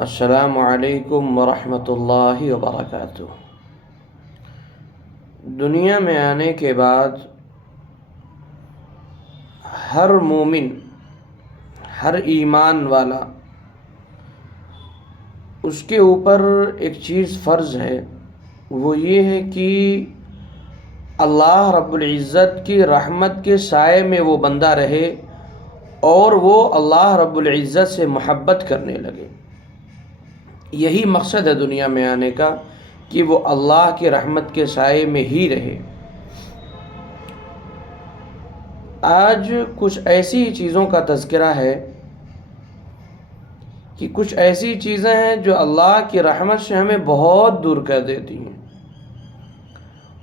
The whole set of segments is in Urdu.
السلام علیکم ورحمۃ اللہ وبرکاتہ۔ دنیا میں آنے کے بعد ہر مومن، ہر ایمان والا، اس کے اوپر ایک چیز فرض ہے، وہ یہ ہے کہ اللہ رب العزت کی رحمت کے سائے میں وہ بندہ رہے اور وہ اللہ رب العزت سے محبت کرنے لگے۔ یہی مقصد ہے دنیا میں آنے کا، کہ وہ اللہ کی رحمت کے سائے میں ہی رہے۔ آج کچھ ایسی چیزوں کا تذکرہ ہے کہ کچھ ایسی چیزیں ہیں جو اللہ کی رحمت سے ہمیں بہت دور کر دیتی ہیں۔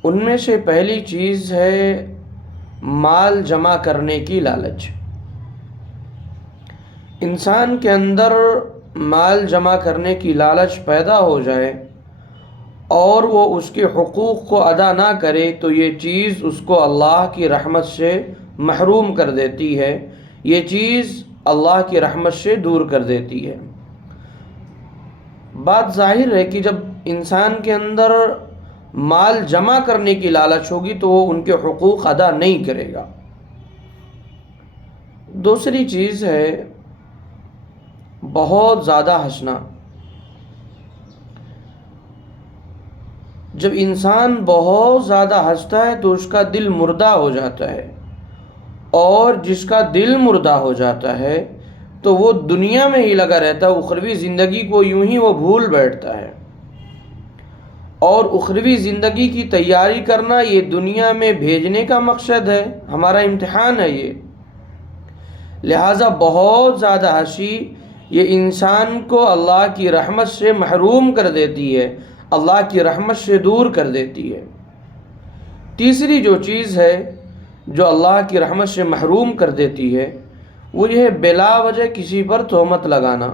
ان میں سے پہلی چیز ہے مال جمع کرنے کی لالچ۔ انسان کے اندر مال جمع کرنے کی لالچ پیدا ہو جائے اور وہ اس کے حقوق کو ادا نہ کرے تو یہ چیز اس کو اللہ کی رحمت سے محروم کر دیتی ہے، یہ چیز اللہ کی رحمت سے دور کر دیتی ہے۔ بات ظاہر ہے کہ جب انسان کے اندر مال جمع کرنے کی لالچ ہوگی تو وہ ان کے حقوق ادا نہیں کرے گا۔ دوسری چیز ہے بہت زیادہ ہنسنا۔ جب انسان بہت زیادہ ہنستا ہے تو اس کا دل مردہ ہو جاتا ہے، اور جس کا دل مردہ ہو جاتا ہے تو وہ دنیا میں ہی لگا رہتا ہے، اخروی زندگی کو یوں ہی وہ بھول بیٹھتا ہے۔ اور اخروی زندگی کی تیاری کرنا یہ دنیا میں بھیجنے کا مقصد ہے، ہمارا امتحان ہے یہ۔ لہٰذا بہت زیادہ ہنسی یہ انسان کو اللہ کی رحمت سے محروم کر دیتی ہے، اللہ کی رحمت سے دور کر دیتی ہے۔ تیسری جو چیز ہے جو اللہ کی رحمت سے محروم کر دیتی ہے وہ یہ ہے بلا وجہ کسی پر تہمت لگانا۔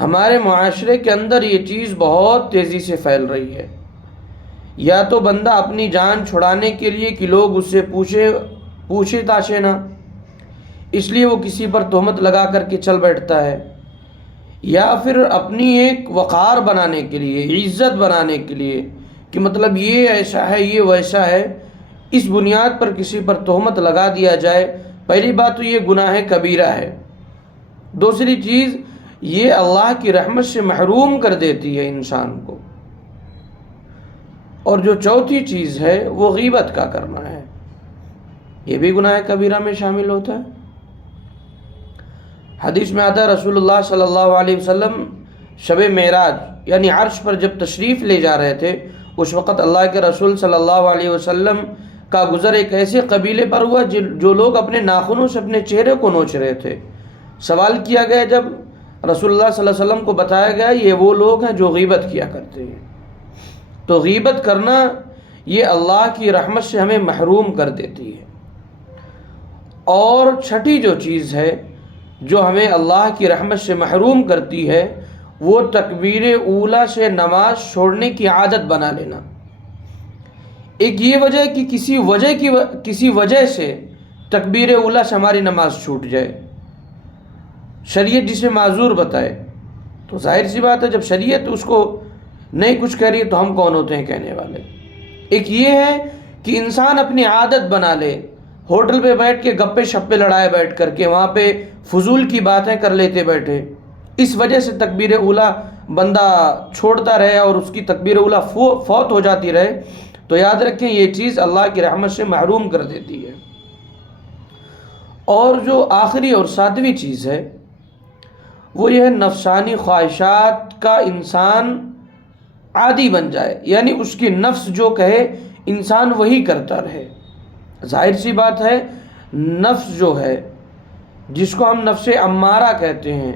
ہمارے معاشرے کے اندر یہ چیز بہت تیزی سے پھیل رہی ہے۔ یا تو بندہ اپنی جان چھڑانے کے لیے کہ لوگ اس سے پوچھے تاشے نہ، اس لیے وہ کسی پر تہمت لگا کر کے چل بیٹھتا ہے، یا پھر اپنی ایک وقار بنانے کے لیے، عزت بنانے کے لیے کہ مطلب یہ ایسا ہے یہ ویسا ہے، اس بنیاد پر کسی پر تہمت لگا دیا جائے۔ پہلی بات تو یہ گناہ کبیرہ ہے، دوسری چیز یہ اللہ کی رحمت سے محروم کر دیتی ہے انسان کو، اور جو چوتھی چیز ہے وہ غیبت کا کرنا ہے، یہ بھی گناہ کبیرہ میں شامل ہوتا ہے۔ حدیث میں آتا ہے رسول اللہ صلی اللہ علیہ وسلم شب معراج یعنی عرش پر جب تشریف لے جا رہے تھے، اس وقت اللہ کے رسول صلی اللہ علیہ وسلم کا گزر ایک ایسے قبیلے پر ہوا جو لوگ اپنے ناخنوں سے اپنے چہرے کو نوچ رہے تھے۔ سوال کیا گیا، جب رسول اللہ صلی اللہ علیہ وسلم کو بتایا گیا یہ وہ لوگ ہیں جو غیبت کیا کرتے ہیں۔ تو غیبت کرنا یہ اللہ کی رحمت سے ہمیں محروم کر دیتی ہے۔ اور چھٹی جو چیز ہے جو ہمیں اللہ کی رحمت سے محروم کرتی ہے وہ تکبیر اولیٰ سے نماز چھوڑنے کی عادت بنا لینا۔ ایک یہ وجہ کہ کسی وجہ سے تکبیر اولیٰ سے ہماری نماز چھوٹ جائے، شریعت جسے معذور بتائے، تو ظاہر سی بات ہے جب شریعت اس کو نہیں کچھ کہہ رہی ہے تو ہم کون ہوتے ہیں کہنے والے۔ ایک یہ ہے کہ انسان اپنی عادت بنا لے، ہوٹل پہ بیٹھ کے گپے شپے لڑائے بیٹھ کر کے، وہاں پہ فضول کی باتیں کر لیتے بیٹھے، اس وجہ سے تکبیر اولیٰ بندہ چھوڑتا رہے اور اس کی تکبیر اولیٰ فوت ہو جاتی رہے، تو یاد رکھیں یہ چیز اللہ کی رحمت سے محروم کر دیتی ہے۔ اور جو آخری اور ساتویں چیز ہے وہ یہ ہے نفسانی خواہشات کا انسان عادی بن جائے، یعنی اس کی نفس جو کہے انسان وہی کرتا رہے۔ ظاہر سی بات ہے نفس جو ہے جس کو ہم نفس امارہ کہتے ہیں،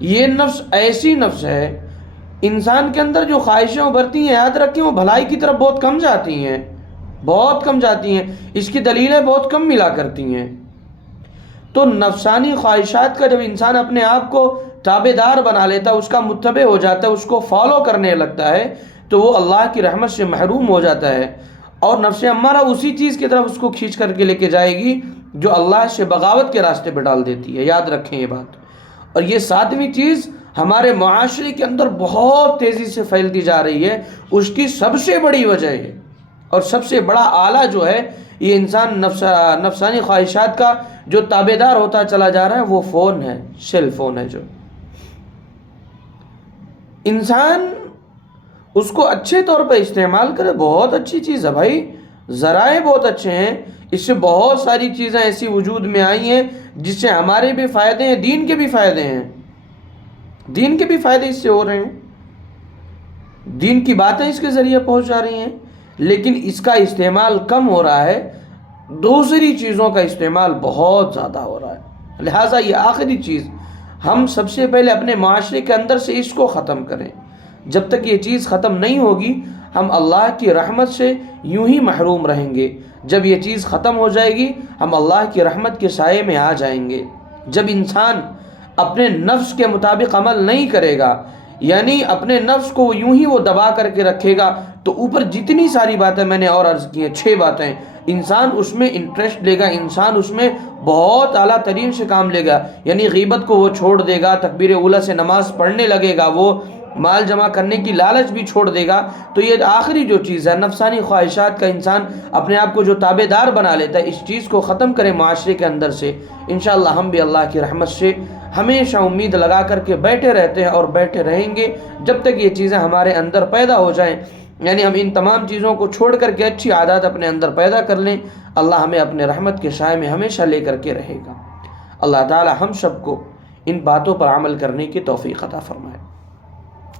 یہ نفس ایسی نفس ہے انسان کے اندر جو خواہشیں ابھرتی ہیں، یاد رکھیں وہ بھلائی کی طرف بہت کم جاتی ہیں، بہت کم جاتی ہیں، اس کی دلیلیں بہت کم ملا کرتی ہیں۔ تو نفسانی خواہشات کا جب انسان اپنے آپ کو تابع دار بنا لیتا ہے، اس کا متبع ہو جاتا ہے، اس کو فالو کرنے لگتا ہے، تو وہ اللہ کی رحمت سے محروم ہو جاتا ہے، اور نفس امارہ اسی چیز کی طرف اس کو کھینچ کر کے لے کے جائے گی جو اللہ سے بغاوت کے راستے پہ ڈال دیتی ہے۔ یاد رکھیں یہ بات۔ اور یہ ساتویں چیز ہمارے معاشرے کے اندر بہت تیزی سے پھیلتی جا رہی ہے، اس کی سب سے بڑی وجہ ہے اور سب سے بڑا آلہ جو ہے، یہ انسان نفسانی خواہشات کا جو تابع دار ہوتا چلا جا رہا ہے، وہ فون ہے، سیل فون ہے. جو انسان اس کو اچھے طور پہ استعمال کرے، بہت اچھی چیز ہے بھائی، ذرائع بہت اچھے ہیں، اس سے بہت ساری چیزیں ایسی وجود میں آئی ہیں جس سے ہمارے بھی فائدے ہیں، دین کے بھی فائدے ہیں، دین کے بھی فائدے اس سے ہو رہے ہیں، دین کی باتیں اس کے ذریعے پہنچ جا رہی ہیں. لیکن اس کا استعمال کم ہو رہا ہے، دوسری چیزوں کا استعمال بہت زیادہ ہو رہا ہے. لہٰذا یہ آخری چیز ہم سب سے پہلے اپنے معاشرے کے اندر سے اس کو ختم کریں. جب تک یہ چیز ختم نہیں ہوگی ہم اللہ کی رحمت سے یوں ہی محروم رہیں گے. جب یہ چیز ختم ہو جائے گی ہم اللہ کی رحمت کے سائے میں آ جائیں گے. جب انسان اپنے نفس کے مطابق عمل نہیں کرے گا، یعنی اپنے نفس کو یوں ہی وہ دبا کر کے رکھے گا، تو اوپر جتنی ساری باتیں میں نے اور عرض کی ہیں، 6 باتیں، انسان اس میں انٹرسٹ لے گا، انسان اس میں بہت اعلیٰ ترین سے کام لے گا. یعنی غیبت کو وہ چھوڑ دے گا، تکبیر اولیٰ سے نماز پڑھنے لگے گا، وہ مال جمع کرنے کی لالچ بھی چھوڑ دے گا. تو یہ آخری جو چیز ہے، نفسانی خواہشات کا انسان اپنے آپ کو جو تابع دار بنا لیتا ہے، اس چیز کو ختم کرے معاشرے کے اندر سے. انشاءاللہ ہم بھی اللہ کی رحمت سے ہمیشہ امید لگا کر کے بیٹھے رہتے ہیں اور بیٹھے رہیں گے جب تک یہ چیزیں ہمارے اندر پیدا ہو جائیں. یعنی ہم ان تمام چیزوں کو چھوڑ کر کے اچھی عادات اپنے اندر پیدا کر لیں. اللہ ہمیں اپنے رحمت کے سائے میں ہمیشہ لے کر کے رہے گا. اللہ تعالی ہم سب کو ان باتوں پر عمل کرنے کی توفیق عطا فرمائے.